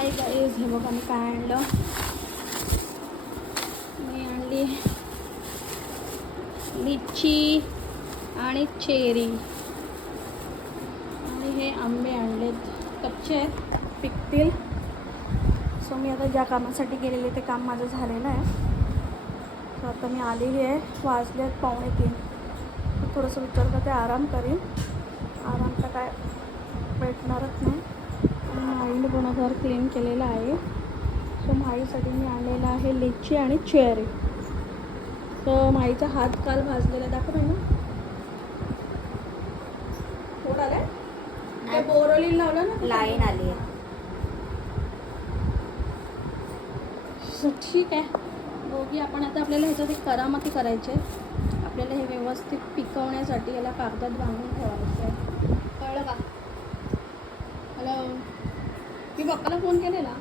Hi guys, हे बघा मी काय आणलं. मी आणली लिची आणि चेरी आणि हे आंबे आणलेत. कच्चे आहेत, पिकतील. सो मी आता ज्या कामासाठी गेलेले ते काम माझं झालेलं आहे. सो आता मी आलेली आहे. वाजले आहेत 2:45. थोडंसं विचार करते, आराम करेन. आराम तर काय भेटणारच नाही. आणि माईने पूर्ण घर क्लीन केलेलं आहे. सो माईसाठी मी आणलेलं आहे लिची आणि चेरी. सो माईचा हात काल भाजलेला दाखव ना. कोण आलाय? काय बोरोलीन लावलं ना, लाईन आली आहे. सो ठीक आहे, बघी आपण आता. आपल्याला ह्याच्यात एक करामती करायचे. आपल्याला हे व्यवस्थित पिकवण्यासाठी याला कागदात बांधून ठेवायचं आहे. कळलं का? हॅलो, मी पप्पाला फोन केलेला.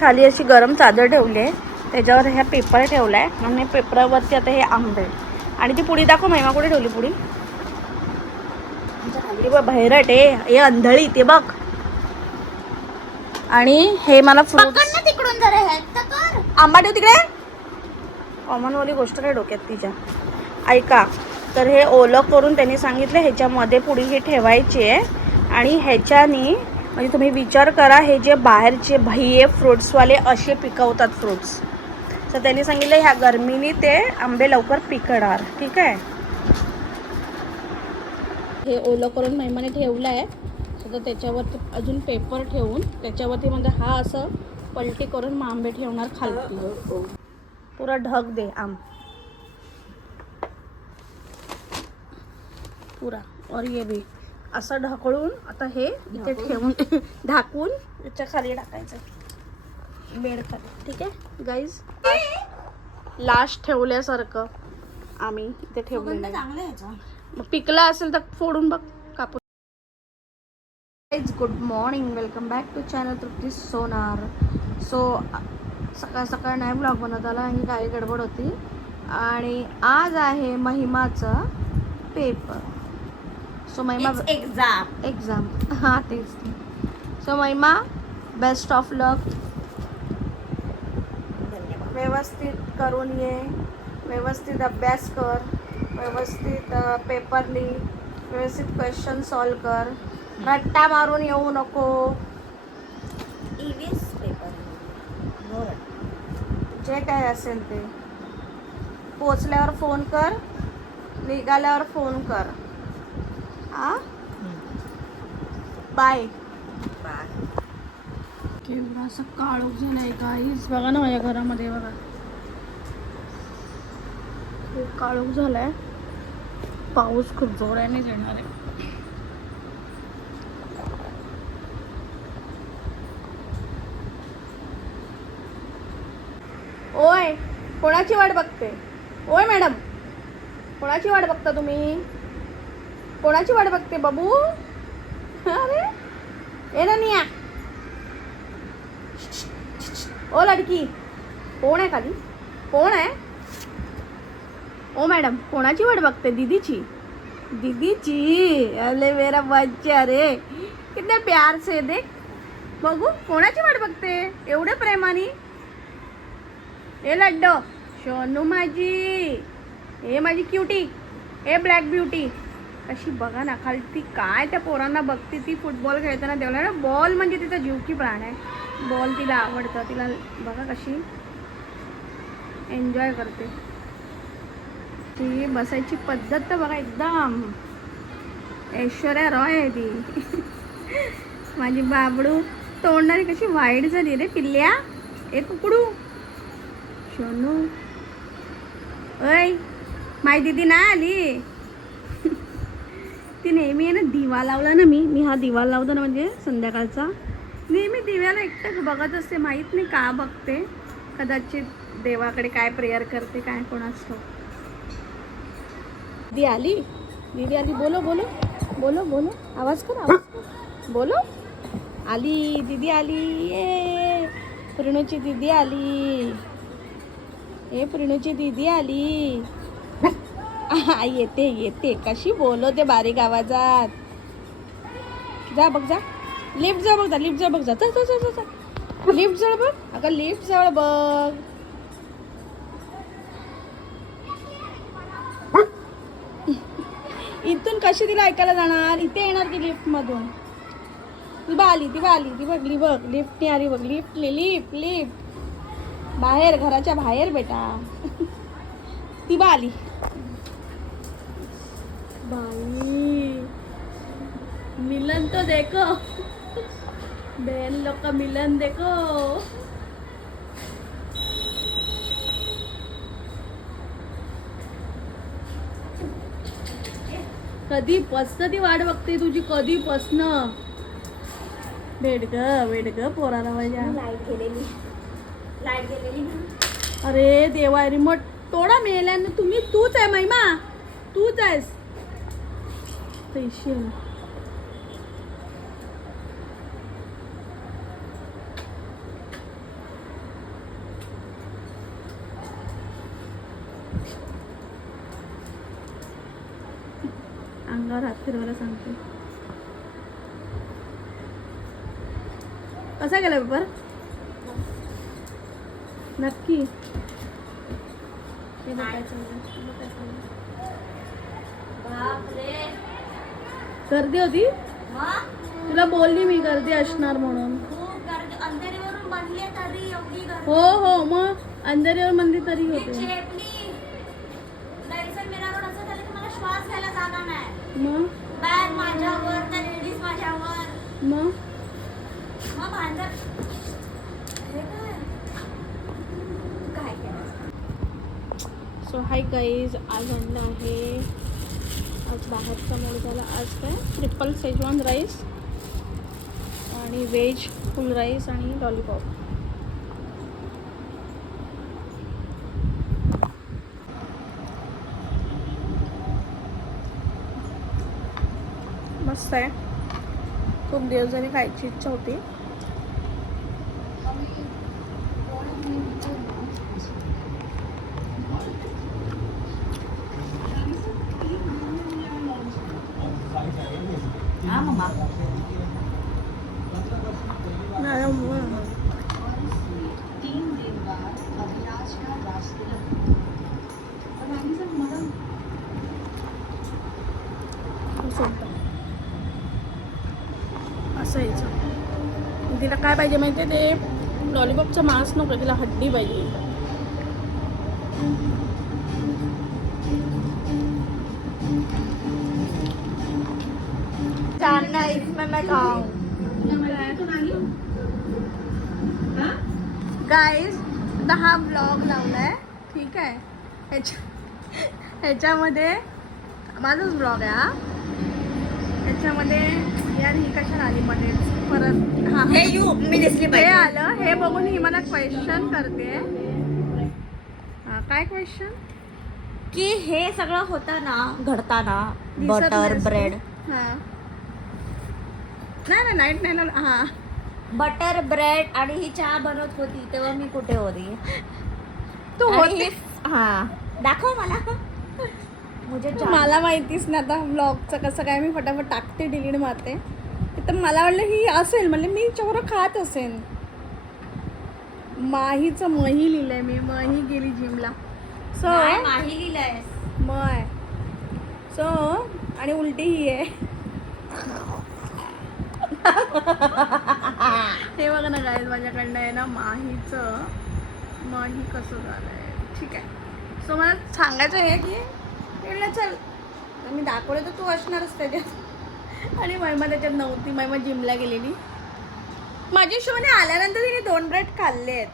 खाली अशी गरम चादर ठेवली आहे, त्याच्यावर ह्या पेपर ठेवला आहे आणि पेपरावरती आता हे आंबे. आणि ती पुडी दाखव महिमा, कुठे ठेवली पुडी? बहिरट आहे हे, अंधळी ते बघ. आणि हे मला फ्रुट्स तिकडून जरा हेल्प तर कर. आंबा ठेव तिकडे. कॉमनवाली गोष्ट नाही डोक्यात तिच्या. ऐका, तर हे ओलं करून त्यांनी सांगितलं ह्याच्यामध्ये पुडी ही ठेवायची आहे. आणि ह्याच्यानी म्हणजे तुम्ही विचार करा, हे जे बाहेरचे भैये फ्रुट्सवाले असे पिकवतात फ्रुट्स, तर त्यांनी सांगितलं ह्या गरमीने ते आंबे लवकर पिकणार. ठीक आहे, हे ओलं करून महिमाने ठेवलं आहे. तर त्याच्यावरती अजून पेपर ठेवून त्याच्यावरती म्हणजे हा असं पलटी करून मग आंबे ठेवणार खालती. पुरा ढग दे आम पुरा. और ये भी असं ढकळून आता हे इथे ठेवून ढाकून त्याच्या खाली टाकायचं बेड खाली. ठीक आहे गाईज, लास्ट ठेवल्यासारखं आम्ही इथे ठेवलेलं आहे. मग पिकला असेल तर फोडून बघ, कापून. Good morning, welcome back to channel Trupti Sonar. So सकाळ सकाळ नाही ब्लॉग बनवत आला आणि काही गडबड होती. आणि आज आहे महिमाचं पेपर. सो महिमा एक्झाम हां तेच. सो महिमा, बेस्ट ऑफ लक. व्यवस्थित करून ये, व्यवस्थित अभ्यास कर, व्यवस्थित पेपर लिही, व्यवस्थित क्वेश्चन सॉल्व कर. रट्टा मारून येऊ नको. ईव्हीएस पेपर जे काय असेल ते. पोचल्यावर फोन कर, निघाल्यावर फोन कर. हां, बाय. केवढा असं काळोख झालाय काहीच. बघा ना माझ्या घरामध्ये, बघा खूप काळोख झालाय. पाऊस खूप जोराने येणार आहे. ओय, कोणाची वाट बघते? ओय मॅडम, कोणाची वाट बघता तुम्ही? कोणाची वाट बघते बाबू? अरे ए रनिया, ओ लडकी, कोण आहे खाली? कोण आहे? ओ मॅडम, कोणाची वाट बघते? दीदीची? दीदीची? अरे मेरा बच्चा रे, कितने प्यार से देख. बघू कोणाची वाट बघते एवढे प्रेमाने? ए लड्डो, शोनू माझी, हे माझी क्युटी, हे ब्लॅक ब्युटी. कशी बघा ना खालती, काय त्या पोरांना बघते ती फुटबॉल खेळताना. तेवढा ना बॉल म्हणजे तिचा जीव की प्राण आहे. बॉल तिला आवडतं. तिला बघा कशी एन्जॉय करते. ती बसायची पद्धत तर बघा, एकदम ऐश्वर्या रॉय आहे ती. माझी बाबडू तोंडाने कशी वाईट झाली रे पिल्ल्या. ए कुकडू, शोनू. ओय, माय दीदी नाही आली. ती नेहमी आहे ना, दिवा लावला ना, मी हा दिवा लावतो ना म्हणजे संध्याकाळचा, नेहमी दिव्याला एकटंच बघत असते. माहीत नाही का बघते, कदाचित देवाकडे काय प्रेयर करते काय कोणाच ठाऊक. दीदी आली, दीदी आली. बोलो बोलो बोलो बोलो, आवाज कर, आवाज कर, बोलो. आली दीदी आली. ये प्रणूची दीदी आली. ए प्रणूची दीदी आली. येते येते. कशी बोलवते बारीक आवाजात. जा बघ जा. लिफ्ट जवळ बघ जा, लिफ्ट जवळ बघ जा. चल चल चल चल लिफ्ट जवळ बघ. अगं लिफ्ट जवळ बघ. इथून कशी तिला ऐकायला जाणार? इथे येणार की लिफ्ट मधून? ती बा आली, ती बा आली, ती बघली बघ. लिफ्टने आली बघ. लिफ्ट लिफ्ट बाहेर, घराच्या बाहेर बेटा. ती बा आली. बाई मिलन तो देखो. बहन लोग का मिलन देखो. कधी पसनं ती वाट बघते तुझी, कधी पसनं. भेट ग पोराला माझ्या. लाईट गेलेली अरे देवा, रिमोट तोडा मेल्यानं. तुम्ही तूच आहे महिमा, तूच आहेस. पैसे अंगावर हात फिरवायला सांगते. कसा गेला पेपर? नक्की बापरे. गर्दी होती. तुला बोलली मी गर्दी असणार म्हणून. खूप गर्दी. अंधेरीवरून बनले तरी एवढी गर्दी. हो मग अंधेरीवर मंदिर तरी मी होते. चेपली. दर्शन मिरावर असं झालं की मला श्वास घ्यायला जागा नाही. मग बॅग माझ्यावर, त्या लेडीज माझ्यावर. मग मग भांडण. हे काय केलं? सो हाय गाईज, आज अंडा आहे. आज बाहेरचा मूड झाला. आज काय ट्रिपल शेजवान राईस आणि व्हेज फुल राईस आणि लॉलीपॉप. मस्त आहे. खूप दिवस झाली खायची इच्छा होती. हा मम्मा. असं यायचं. तिला काय पाहिजे माहिती आहे? ते लॉलीपॉपचं मांस नको, तिला हड्डी पाहिजे. जानना इसमें मैं खाऊं. गाईज, 10 ब्लॉग लावलाय. ठीक आहे. ह्याच्यामध्ये माझाच ब्लॉग आहे हा. ह्याच्यामध्ये यार ही कशाला आली मध्ये परत? हा हे यू मी दिसली हे पाहिजे. आलं. हे बघून ही मला क्वेश्चन करते. हा काय क्वेश्चन? की हे सगळं होतं ना घडताना दिसत बटर नाहीस तू? ब्रेड हा नाही नाईट नाही ना. हा बटर ब्रेड आणि ही चहा बनवत होती तेव्हा मी कुठे होती? तू आणि होती. ही- हा दाखव मला. मुझे चहा- मला माहितीच ना आता ब्लॉगचं कसं काय. मी फटाफट टाकते, डिलीट मारते. तर मला वाटलं ही असेल, म्हणजे मी चोर खात असेल. माहीचं मही लिहिलंय मी. मही गेली जिमला. सो नाही, माही लिहिलंय. मय सो आणि उलटी ही आहे. हे बघा ना गाईज, माझ्याकडनं आहे ना माहीचं मही कसं झालंय. ठीक आहे. सो मला सांगायचं आहे की म्हटलं चल मी दाखवलं तर तू असणारच त्याच्यात. आणि महिमा त्याच्यात नव्हती. महिमा जिमला गेलेली. माझ्या हिशोबाने आल्यानंतर तिने 2 ब्रेड खाल्ले आहेत.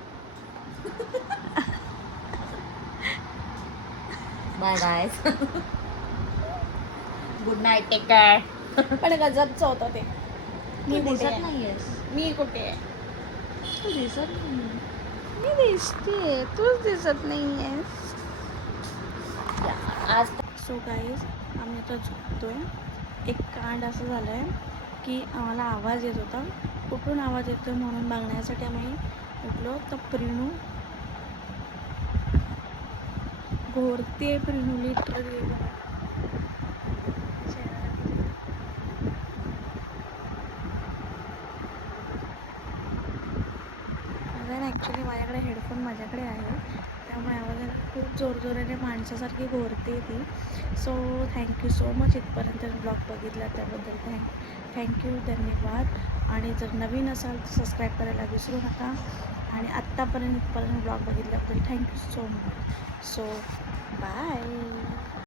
Bye guys. Good night, take care. पण गजबचं होतं ते. मी कुठे दिसत आहे? नाहीयेस. मी कुठे आहे? तू दिसत नाही. मी दिसते, तूच दिसत नाही आहेस. आज सो गाईज, आम्ही आता झोपतोय. एक कांड असं झालं आहे की आम्हाला आवाज येत होता. कुठून आवाज येतो म्हणून बघण्यासाठी आम्ही उठलो. तर प्रिनू घोरते. प्रिनू लिटरली ॲक्च्युली माझ्याकडे हेडफोन माझ्याकडे आहे, त्यामुळे आवाज खूप जोरजोराने माणसासारखी घोरते ती. सो थँक्यू सो मच इथपर्यंत ब्लॉग बघितला त्याबद्दल थँक्यू, धन्यवाद. आणि जर नवीन असाल तर सबस्क्राईब करायला विसरू नका. आणि आत्तापर्यंत इथपर्यंत ब्लॉग बघितल्याबद्दल thank you so much. So bye.